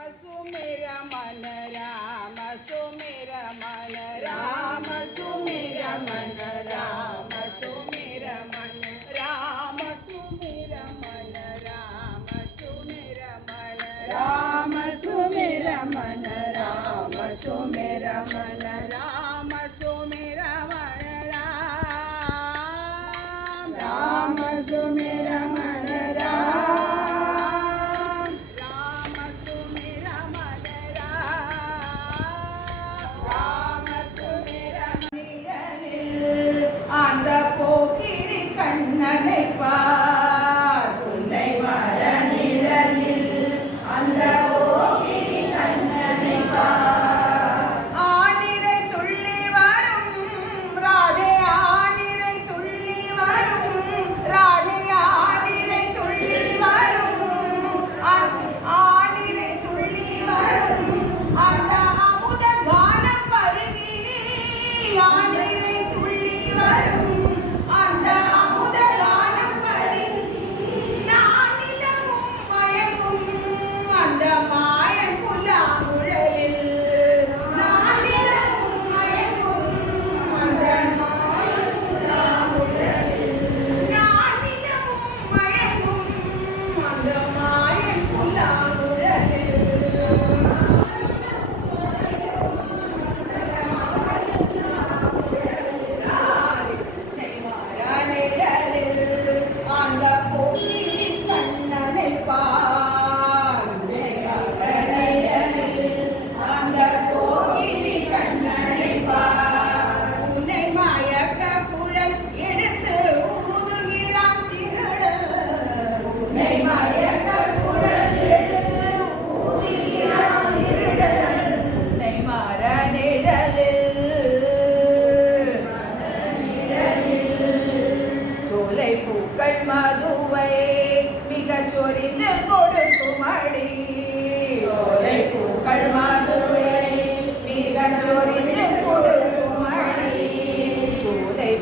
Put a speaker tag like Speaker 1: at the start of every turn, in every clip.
Speaker 1: सुमिर मन राम सुमिर मन राम सुमिर मन राम सुमिर मन राम सुमिर मन राम सुमिर मन राम सुमिर मन राम सुमिर मन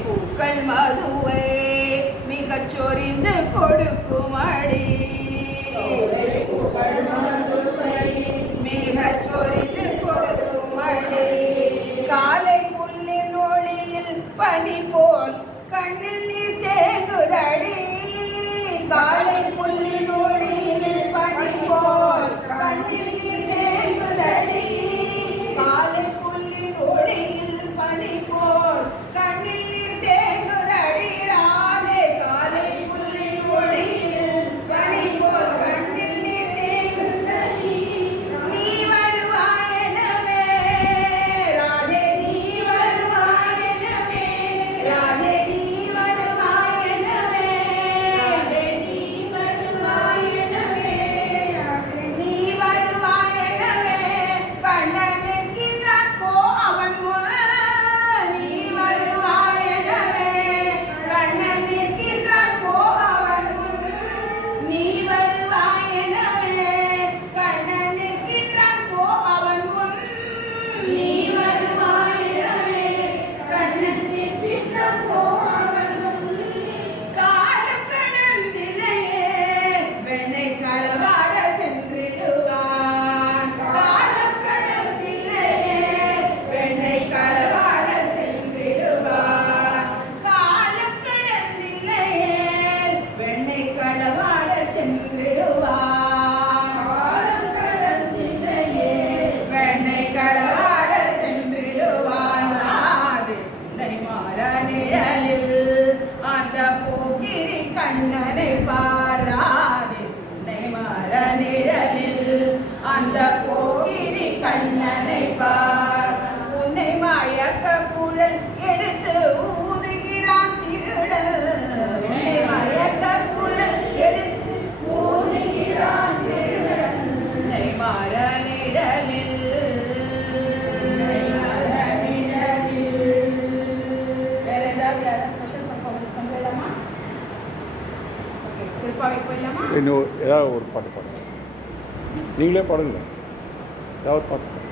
Speaker 1: பூக்கள் மது
Speaker 2: இன்னும் ஏதாவது ஒரு பாட்டு பாடுங்க நீங்களே பாடுங்க. ஏதாவது பாட்டு பாடுங்க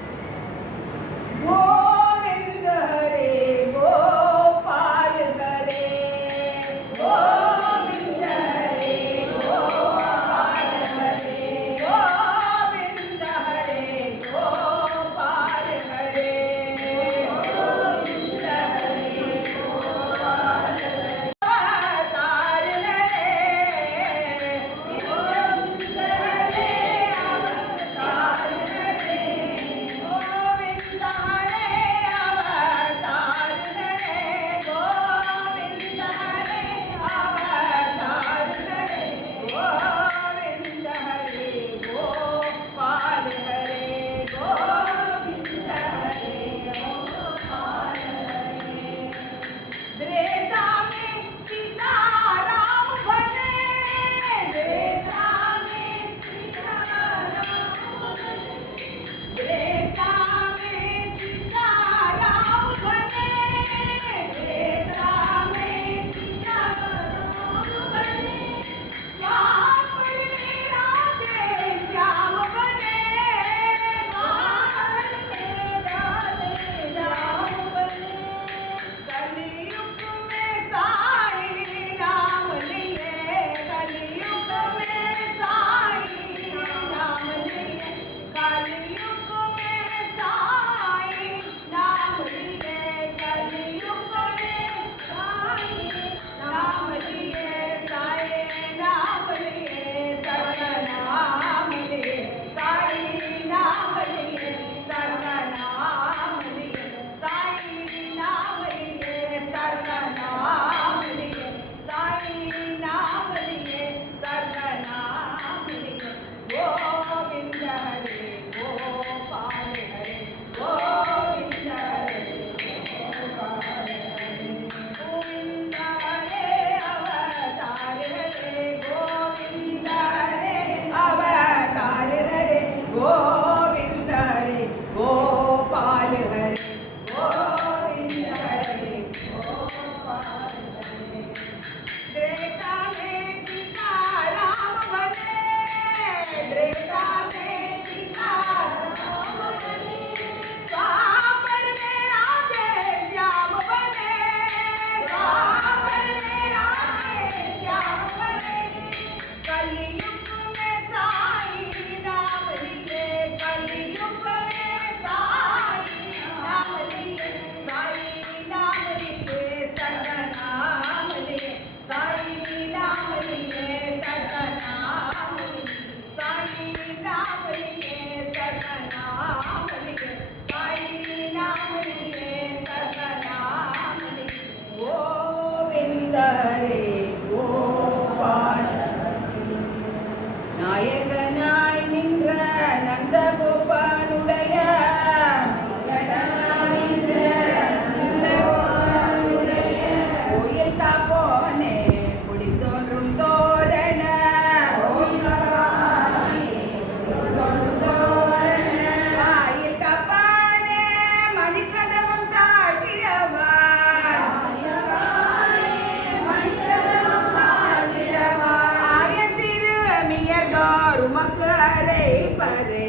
Speaker 1: நமக்கு அழைப்பதே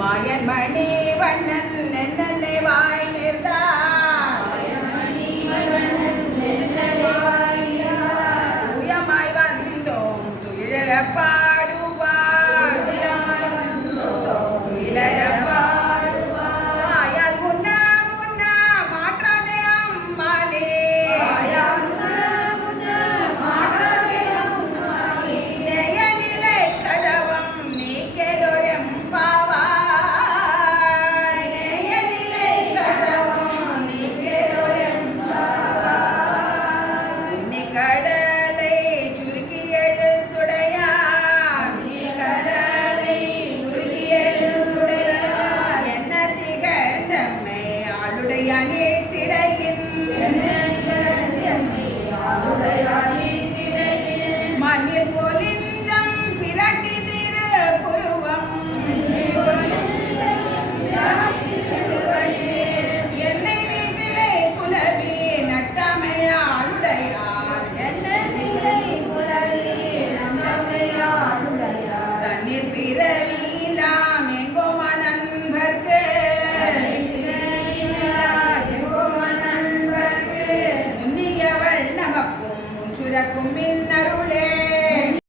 Speaker 1: மாயன் மணி வண்ணன் நென்னலை வாய் நிற்றார். உயமாய் வந்தோம் துழப்பா കരയാനേട്ടിടയിൽ